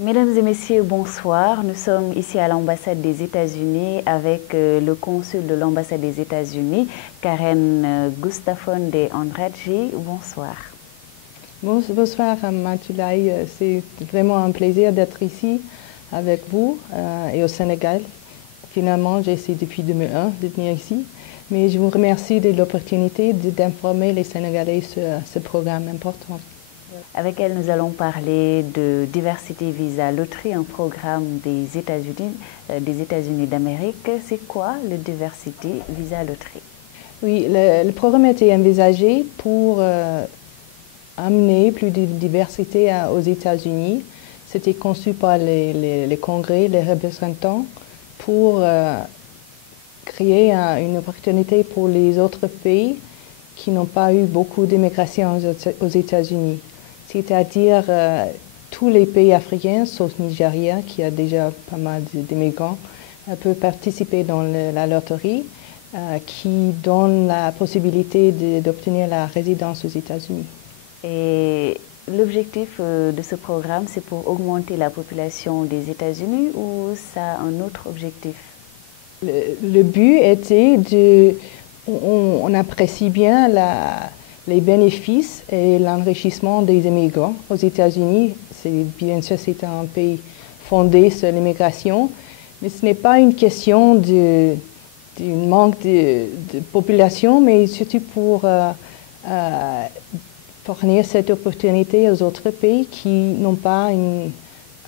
Mesdames et messieurs, bonsoir. Nous sommes ici à l'ambassade des États-Unis avec le consul de l'ambassade des États-Unis, Karen Gustafson de Andradji. Bonsoir. Bonsoir Matulaï, c'est vraiment un plaisir d'être ici avec vous et au Sénégal. Finalement, j'ai essayé depuis 2001 de venir ici, mais je vous remercie de l'opportunité d'informer les Sénégalais sur ce programme important. Avec elle, nous allons parler de Diversity Visa Lottery, un programme des États-Unis d'Amérique. C'est quoi le Diversity Visa Lottery? Oui, le programme a été envisagé pour amener plus de diversité aux États-Unis. C'était conçu par les congrès, les représentants, pour créer une opportunité pour les autres pays qui n'ont pas eu beaucoup d'immigration aux États-Unis. C'est-à-dire tous les pays africains, sauf Nigeria, qui a déjà pas mal d'immigrants, peuvent participer dans la loterie qui donne la possibilité d'obtenir la résidence aux États-Unis. Et l'objectif de ce programme, c'est pour augmenter la population des États-Unis ou ça a un autre objectif? Le but était on apprécie bien les bénéfices et l'enrichissement des immigrants aux États-Unis. Bien sûr, c'est un pays fondé sur l'immigration, mais ce n'est pas une question d'un manque de population, mais surtout pour fournir cette opportunité aux autres pays qui n'ont pas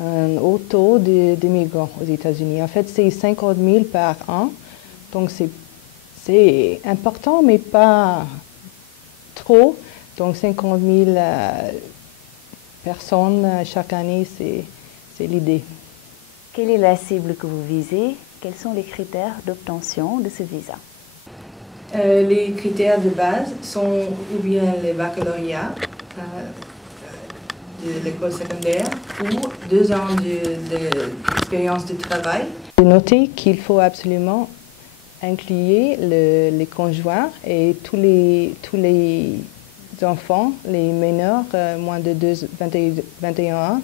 un haut taux d'immigrants aux États-Unis. En fait, c'est 50 000 par an, donc c'est important, mais pas trop. Donc 50 000 personnes chaque année, c'est l'idée. Quelle est la cible que vous visez? Quels sont les critères d'obtention de ce visa? Les critères de base sont ou bien le baccalauréat de l'école secondaire ou 2 ans d'expérience de travail. J'ai noté qu'il faut absolument inclure les conjoints et tous les enfants, les mineurs, moins de 21 ans,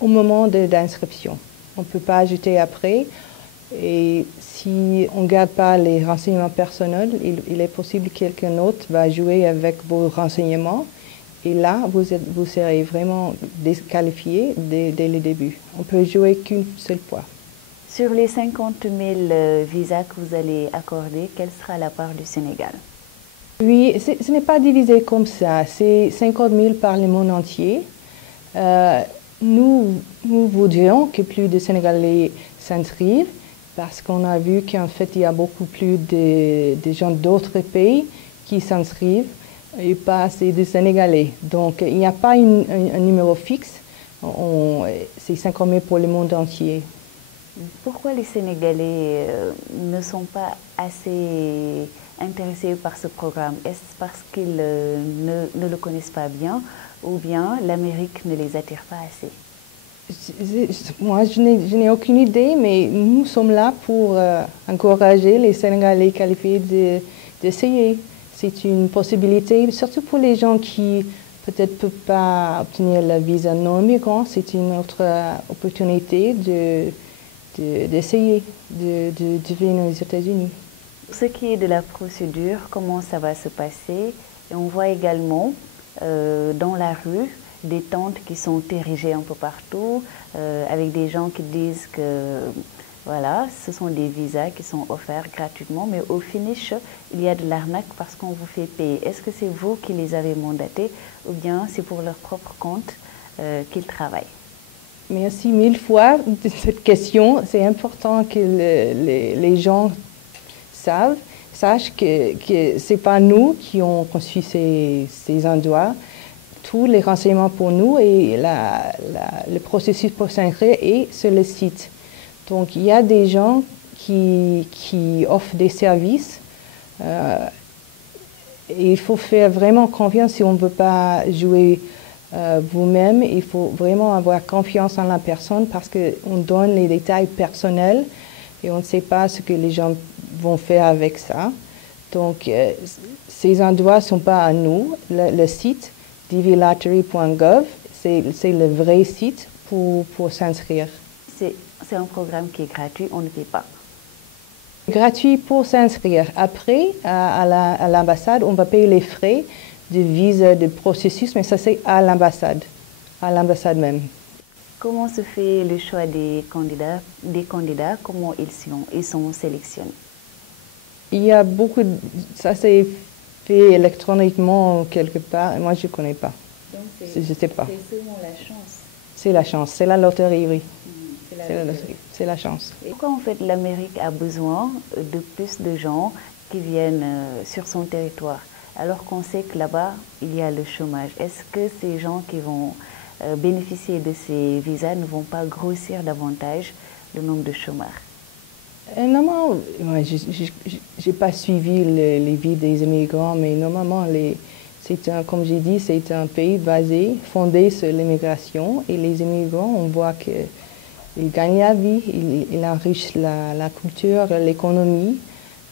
au moment d'inscription. On ne peut pas ajouter après. Et si on ne garde pas les renseignements personnels, il est possible que quelqu'un d'autre va jouer avec vos renseignements. Et là, vous serez vraiment disqualifié dès le début. On peut jouer qu'une seule fois. Sur les 50 000 visas que vous allez accorder, quelle sera la part du Sénégal? Oui, ce n'est pas divisé comme ça. C'est 50 000 par le monde entier. Nous voudrions que plus de Sénégalais s'inscrivent parce qu'on a vu qu'en fait, il y a beaucoup plus de gens d'autres pays qui s'inscrivent et pas assez de Sénégalais. Donc, il n'y a pas un numéro fixe. C'est 50 000 pour le monde entier. Pourquoi les Sénégalais ne sont pas assez intéressés par ce programme? Est-ce parce qu'ils ne le connaissent pas bien ou bien l'Amérique ne les attire pas assez? Moi, je n'ai aucune idée, mais nous sommes là pour encourager les Sénégalais qualifiés d'essayer. C'est une possibilité, surtout pour les gens qui peut-être ne peuvent pas obtenir le visa non migrant. C'est une autre opportunité d'essayer de venir aux États-Unis. Pour ce qui est de la procédure, comment ça va se passer? Et on voit également dans la rue des tentes qui sont érigées un peu partout, avec des gens qui disent que voilà, ce sont des visas qui sont offerts gratuitement, mais au finish, il y a de l'arnaque parce qu'on vous fait payer. Est-ce que c'est vous qui les avez mandatés ou bien c'est pour leur propre compte qu'ils travaillent? Merci 1000 fois de cette question. C'est important que les gens sachent que ce n'est pas nous qui avons conçu ces endroits. Tous les renseignements pour nous et le processus pour s'inscrire est sur le site. Donc, il y a des gens qui offrent des services. Et il faut faire vraiment confiance si on ne veut pas jouer vous-même. Il faut vraiment avoir confiance en la personne parce qu'on donne les détails personnels et on ne sait pas ce que les gens vont faire avec ça. Donc, ces endroits ne sont pas à nous. Le site dvlottery.gov, c'est le vrai site pour s'inscrire. C'est un programme qui est gratuit, on ne paie pas. Gratuit pour s'inscrire. Après, à l'ambassade, on va payer les frais de visa, de processus, mais ça c'est à l'ambassade même. Comment se fait le choix des candidats, comment ils sont sélectionnés? Il y a beaucoup, ça c'est fait électroniquement quelque part, moi je ne connais pas. Donc je ne sais pas. C'est seulement la chance. C'est la chance, c'est la loterie, oui. C'est la loterie. C'est la chance. Et pourquoi en fait l'Amérique a besoin de plus de gens qui viennent sur son territoire, alors qu'on sait que là-bas, il y a le chômage? Est-ce que ces gens qui vont bénéficier de ces visas ne vont pas grossir davantage le nombre de chômeurs? Normalement, je n'ai pas suivi les vies des immigrants, mais normalement, comme j'ai dit, c'est un pays fondé sur l'immigration. Et les immigrants, on voit qu'ils gagnent la vie, ils enrichissent la culture, l'économie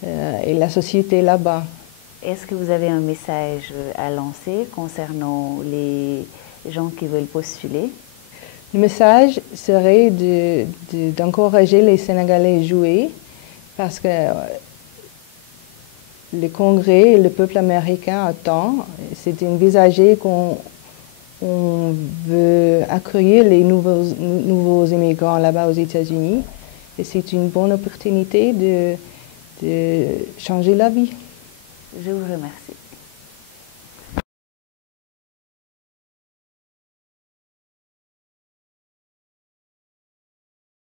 et la société là-bas. Est-ce que vous avez un message à lancer concernant les gens qui veulent postuler? Le message serait d'encourager les Sénégalais à jouer parce que le Congrès et le peuple américain attendent. C'est envisagé qu'on veut accueillir les nouveaux immigrants là-bas aux États-Unis et c'est une bonne opportunité de changer la vie. Je vous remercie.